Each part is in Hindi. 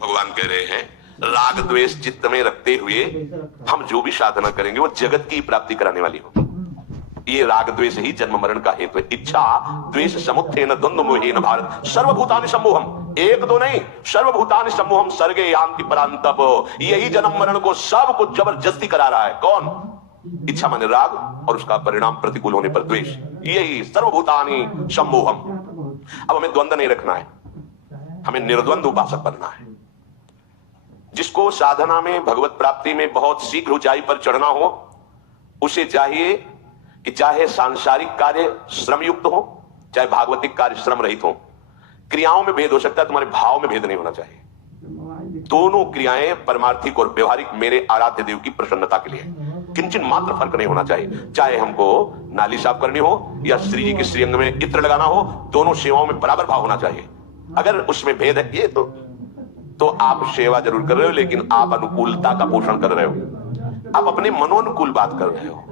भगवान कह रहे हैं राग द्वेष चित्त में रखते हुए हम जो भी साधना करेंगे वो जगत की प्राप्ति कराने वाली होगी। ये राग द्वेष ही जन्म मरण का हेतु है। इच्छा द्वेष समुत्थेन द्वंद्व मोहेन भारत सर्वभूतानि सम्मोहम, एक दो नहीं, सर्वभूतानि सम्मोहम सर्गे यान्ति परांतप। यही जन्म मरण को सब कुछ जबरदस्ती करा रहा है। कौन? इच्छा माने राग और उसका परिणाम प्रतिकूल होने पर द्वेष, यही सर्वभूतानि सम्मोहम। अब हमें द्वंद्व नहीं रखना है, हमें निर्द्वंद उपासक बनना है। जिसको साधना में भगवत प्राप्ति में बहुत शीघ्र ऊंचाई पर चढ़ना हो, उसे चाहिए कि चाहे सांसारिक कार्य श्रम युक्त हो, चाहे भागवतिक कार्य श्रम रहित हो। क्रियाओं में भेद हो सकता है, तुम्हारे भाव में भेद नहीं होना चाहिए। दोनों क्रियाएं परमार्थिक और व्यवहारिक मेरे आराध्य देव की प्रसन्नता के लिए, किंचन मात्र फर्क नहीं होना चाहिए। चाहे हमको नाली साफ करनी हो या श्री जी के श्रीअंग में इत्र लगाना हो, दोनों सेवाओं में बराबर भाव होना चाहिए। अगर उसमें भेद है ये तो आप सेवा जरूर कर रहे हो, लेकिन आप अनुकूलता का पोषण कर रहे हो, आप अपने मनोनुकूल बात कर रहे हो,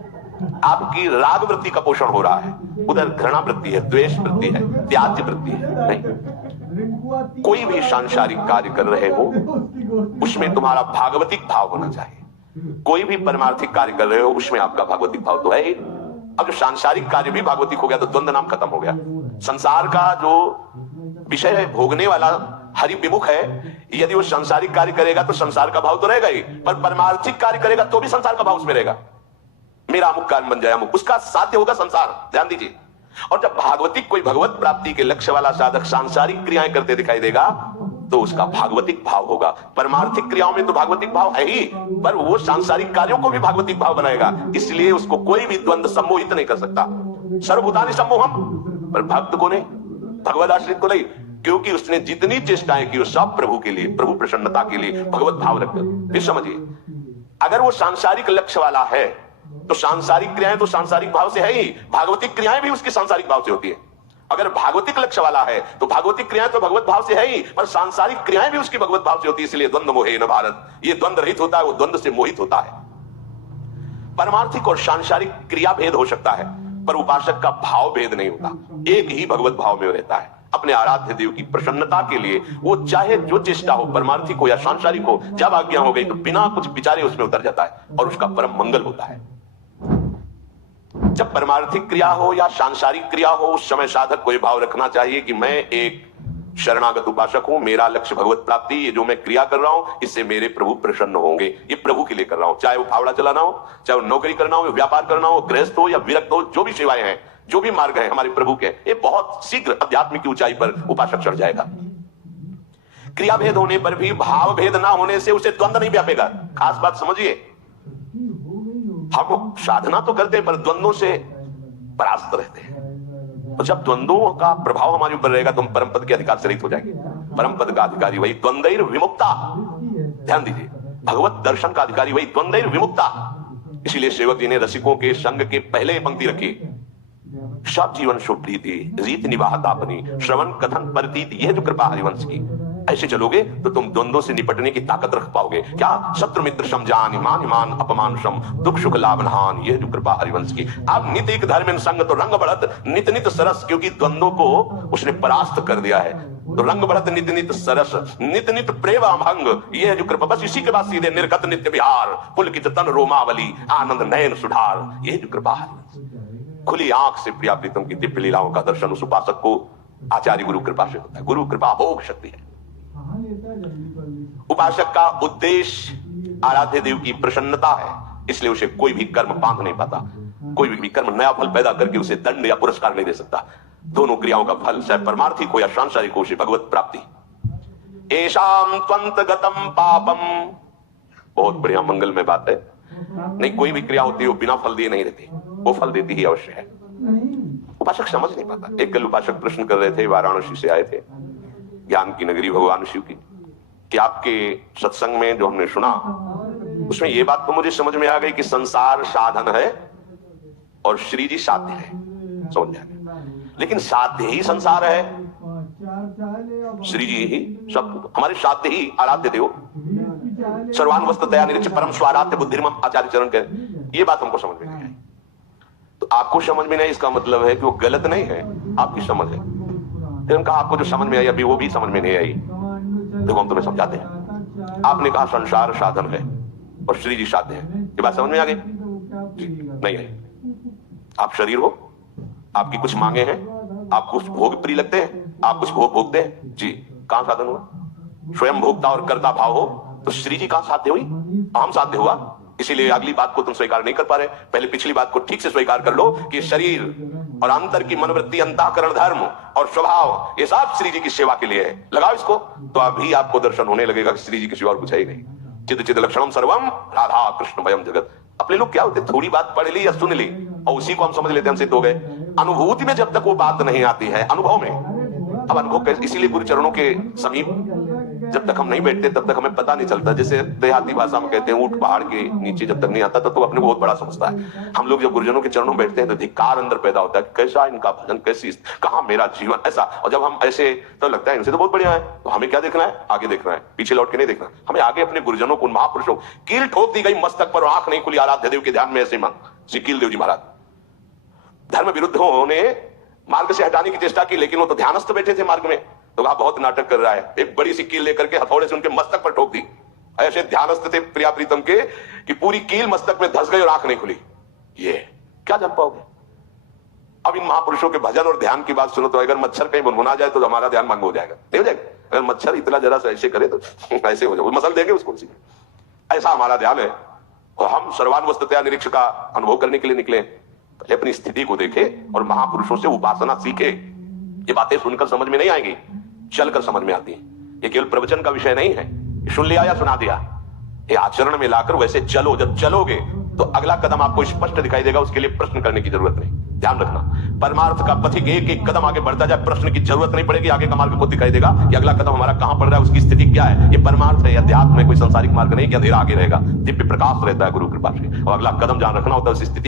आपकी राग वृत्ति का पोषण हो रहा है। उधर घृणा वृत्ति है, द्वेष वृत्ति है, त्याज्य वृत्ति है। नहीं, कोई भी सांसारिक कार्य कर रहे हो उसमें तुम्हारा भागवतिक भाव होना चाहिए। कोई भी परमार्थिक कार्य कर रहे हो उसमें आपका भागवतिक भाव तो है ही। अब जो सांसारिक कार्य भी भागवतिक हो गया तो द्वंद्व नाम खत्म हो गया। संसार का जो विषय है, भोगने वाला हरि विमुख है, यदि वो सांसारिक कार्य करेगा तो संसार का भाव तो रहेगा ही, पर परमार्थिक कार्य करेगा तो भी संसार का भाव उसमें रहेगा। मेरा अमुक कार्य बन जाए अमुक, उसका साध्य होगा संसार। ध्यान दीजिए। और जब भागवतिक कोई भगवत प्राप्ति के लक्ष्य वाला साधक सांसारिक क्रियाएं करते दिखाई देगा तो उसका भागवतिक भाव होगा। परमार्थिक क्रियाओं में तो भागवतिक भाव है ही, पर वो सांसारिक कार्यों को भी भागवतिक भाव बनाएगा। इसलिए उसको कोई भी द्वंद्व सम्मोहित नहीं कर सकता। सर्वभूतानि सम्मोहम, पर भक्त को नहीं, भगवत आश्रित को नहीं, क्योंकि उसने जितनी चेष्टाएं की वो सब प्रभु के लिए, प्रभु प्रसन्नता के लिए भगवत भाव रखकर। फिर समझिए, अगर वो सांसारिक लक्ष्य वाला है तो सांसारिक क्रियाएं तो सांसारिक भाव से है ही, भागवतिक क्रियाएं भी उसके सांसारिक भाव से होती है। अगर भागवतिक लक्ष्य वाला है तो भागवतिक क्रियाएं तो भगवत भाव से है ही, पर सांसारिक क्रियाएं भी उसकी भगवत भाव से होती है। इसलिए द्वंद्व मोहेन भारत, ये द्वंद्व रहित होता है, वो द्वंद्व से मोहित होता है। परमार्थिक और सांसारिक क्रिया भेद हो सकता है, पर उपासक का भाव भेद नहीं होता, एक ही भगवत भाव में रहता है। अपने आराध्य देव की प्रसन्नता के लिए वो चाहे जो चेष्टा हो, परमार्थिक हो या सांसारिक हो, जब आज्ञा हो गई तो बिना कुछ विचारे उसमें उतर जाता है और उसका परम मंगल होता है। जब परमार्थिक क्रिया हो या सांसारिक क्रिया हो, उस समय साधक को यह भाव रखना चाहिए कि मैं एक शरणागत उपासक हूं, मेरा लक्ष्य भगवत प्राप्ति, ये जो मैं क्रिया कर रहा हूं इससे मेरे प्रभु प्रसन्न होंगे, ये प्रभु के लिए कर रहा हूं। चाहे वो फावड़ा चलाना हो, चाहे वो नौकरी करना हो, व्यापार करना हो, गृहस्थ हो या विरक्त हो, जो भी सेवाएं हैं, जो भी मार्ग है हमारे प्रभु के, ये बहुत शीघ्र अध्यात्म की ऊंचाई पर उपासक चढ़ जाएगा। क्रिया भेद होने पर भी भाव भेद ना होने से उसे द्वंद्व नहीं व्यापेगा। खास बात समझिए, हम साधना तो करते हैं पर द्वंद्वों से परास्त रहते हैं। और जब द्वंद्वों का प्रभाव हमारे ऊपर रहेगा तो हम परम पद के अधिकार से रहित हो जाएंगे। परम पद का अधिकारी वही द्वंद्वैर विमुक्ता। ध्यान दीजिए, भगवत दर्शन का अधिकारी वही द्वंद्वैर विमुक्ता। इसीलिए सेवक जी ने रसिकों के संग के पहले पंक्ति रखी, सब जीवन शुभ प्रीति रीत निवाहता अपनी श्रवण कथन परतीत, यह जो कृपा हरिवंश की। ऐसे चलोगे तो तुम द्वंद्वों से निपटने की ताकत रख पाओगे। क्या? शत्रु मित्र समझान, ईमान ईमान अपमान श्रम, दुख सुख लाभ नहान, यह जो कृपा हरिवंश की। आप नित एक धर्म संग तो रंग बढ़त नित नित सरस, क्योंकि द्वंद्वों को उसने परास्त कर दिया है। तो रंग बढ़त नित नित सरस, नित नित प्रेम अभंग, यह जो कृपा। बस इसी के बाद सीधे निर्गत नित्य विहार, पुलकित तन रोमावली, आनंद नयन सुधार, यह जो कृपा हरिवंश। खुली आंख से प्रिया प्रीतम की दिव्य लीलाओं का दर्शन उस उपासक को आचार्य गुरु कृपा से होता है। गुरु कृपा भोग शक्ति है। उपासक का उद्देश्य आराध्य देव की प्रसन्नता है, इसलिए उसे कोई भी कर्म बांध नहीं पाता। कोई भी कर्म नया फल पैदा करके उसे दंड या पुरस्कार नहीं दे सकता। दोनों क्रियाओं का फल चाहे परमार्थिक हो या सांसारिक हो, उसे भगवत प्राप्ति। एशाम त्वंत गतम पापम, बहुत बढ़िया मंगल में बात है। नहीं, कोई भी क्रिया होती है वो बिना फल दिए नहीं रहती, वो फल देती ही अवश्य है। उपासक समझ नहीं पाता। एक कल उपासक प्रश्न कर रहे थे, वाराणसी से आए थे, ज्ञान की नगरी भगवान शिव की, कि आपके सत्संग में जो हमने सुना उसमें ये बात तो मुझे समझ में आ गई कि संसार साधन है और श्री जी साध्य है, समझ में आ गया। लेकिन साध्य ही संसार है, श्री जी ही सब हमारे साध्य ही आराध्य देव। सर्वान वस्तुतया निरीक्ष परम स्वाराध्य बुद्धिर्मम आचार्य चरण के, ये बात हमको समझ में नहीं आई। तो आपको समझ में नहीं, इसका मतलब है कि वो गलत नहीं है, आपकी समझ है। फिर उनका आपको जो समझ में आई अभी वो भी समझ में नहीं आई। देखो हम तुम्हें समझाते हैं। आपने कहा संसार साधन है और श्री जी साध्य है। ये बात समझ में आ गई? नहीं है। आप शरीर हो, आपकी कुछ मांगे हैं, आप कुछ भोग प्रिय लगते हैं, आप कुछ भोग भोगते हैं जी। कहां साधन हुआ? स्वयं भोक्ता और कर्ता भाव हो तो श्री जी कहां साध्य हुई? अहम साध्य हुआ। इसीलिए अगली बात को तुम स्वीकार नहीं कर पा रहे। पहले पिछली बात को ठीक से स्वीकार कर लो कि शरीर और अंतर की मनोवृत्ति, अंतःकरण धर्म और स्वभाव, ये सब श्री जी की सेवा के लिए है। लगाओ इसको तो अभी आपको दर्शन होने लगेगा कि श्री जी की सिवा और कुछ है ही नहीं। चिद चिद लक्षणम सर्वम राधा कृष्ण वयम जगत। अपने लोग क्या होते, थोड़ी बात पढ़ ली या सुन ली और उसी को हम समझ लेते हैं, हम सिद्ध हो गए। अनुभूति में जब तक वो बात नहीं आती है, अनुभव में, अब अनुभव कैसे? इसीलिए गुरु चरणों के समीप जब तक हम नहीं बैठते तब तक हमें पता नहीं चलता। जैसे देहाती भाषा में कहते हैं, ऊंट पहाड़ के नीचे जब तक नहीं आता तब तो अपने को बहुत बड़ा समझता है। हम लोग जब गुरुजनों के चरणों में बैठते हैं तो धिक्कार अंदर पैदा होता है, कैसा इनका भजन, कैसी, कहां मेरा जीवन, ऐसा। और जब हम ऐसे तो लगता है इनसे तो बहुत बढ़िया है, तो हमें क्या देखना है? आगे देखना है, पीछे लौट के नहीं देखना। हमें आगे अपने गुरुजनों को, महापुरुषों, कील ठोक दी गई मस्तक पर, आंख नहीं खुली आराध्य देव के ध्यान में ऐसे मन श्री कील देव जी महाराज। धर्म विरुद्धों ने मार्ग से हटाने की चेष्टा की, लेकिन वो तो ध्यानस्थ बैठे थे मार्ग में। तो आप बहुत नाटक कर रहा है, एक बड़ी सी कील लेकर के हथौड़े से उनके मस्तक पर ठोक दी। ऐसे ध्यानस्थ थे प्रिया प्रीतम के कि पूरी कील मस्तक में धस गई और आंख नहीं खुली। ये क्या जान पाओगे? अब इन महापुरुषों के भजन और ध्यान की बात सुनो तो अगर मच्छर कहीं बुनबुना जाए तो हमारा ध्यान भंग हो जाएगा, नहीं हो जाएगा? अगर मच्छर इतना जरा सा ऐसे करे तो ऐसे हो जाए, मसल देंगे उसको। ऐसा हमारा ध्यान है और हम सर्वानुवस्थितया निरीक्ष का अनुभव करने के लिए निकले। पहले अपनी स्थिति को देखे और महापुरुषों से उपासना सीखे। ये बातें सुनकर समझ में नहीं आएंगी, चलकर समझ में आती है। ये केवल प्रवचन का विषय नहीं है, सुन लिया या सुना दिया, ये आचरण में लाकर वैसे चलो। जब चलोगे तो अगला कदम आपको स्पष्ट दिखाई देगा, उसके लिए प्रश्न करने की जरूरत नहीं। ध्यान रखना, परमार्थ का पथिक एक एक कदम आगे बढ़ता जाए, प्रश्न की जरूरत नहीं पड़ेगी। आगे का मार्ग खुद दिखाई देगा कि अगला कदम हमारा कहां पड़ रहा है, उसकी स्थिति क्या है। ये परमार्थ है, अध्यात्म है, कोई संसारिक मार्ग नहीं कि अंधेरा आगे रहेगा। दिव्य प्रकाश रहता है गुरु कृपा से। और अगला कदम जहां रखना होता है उस स्थिति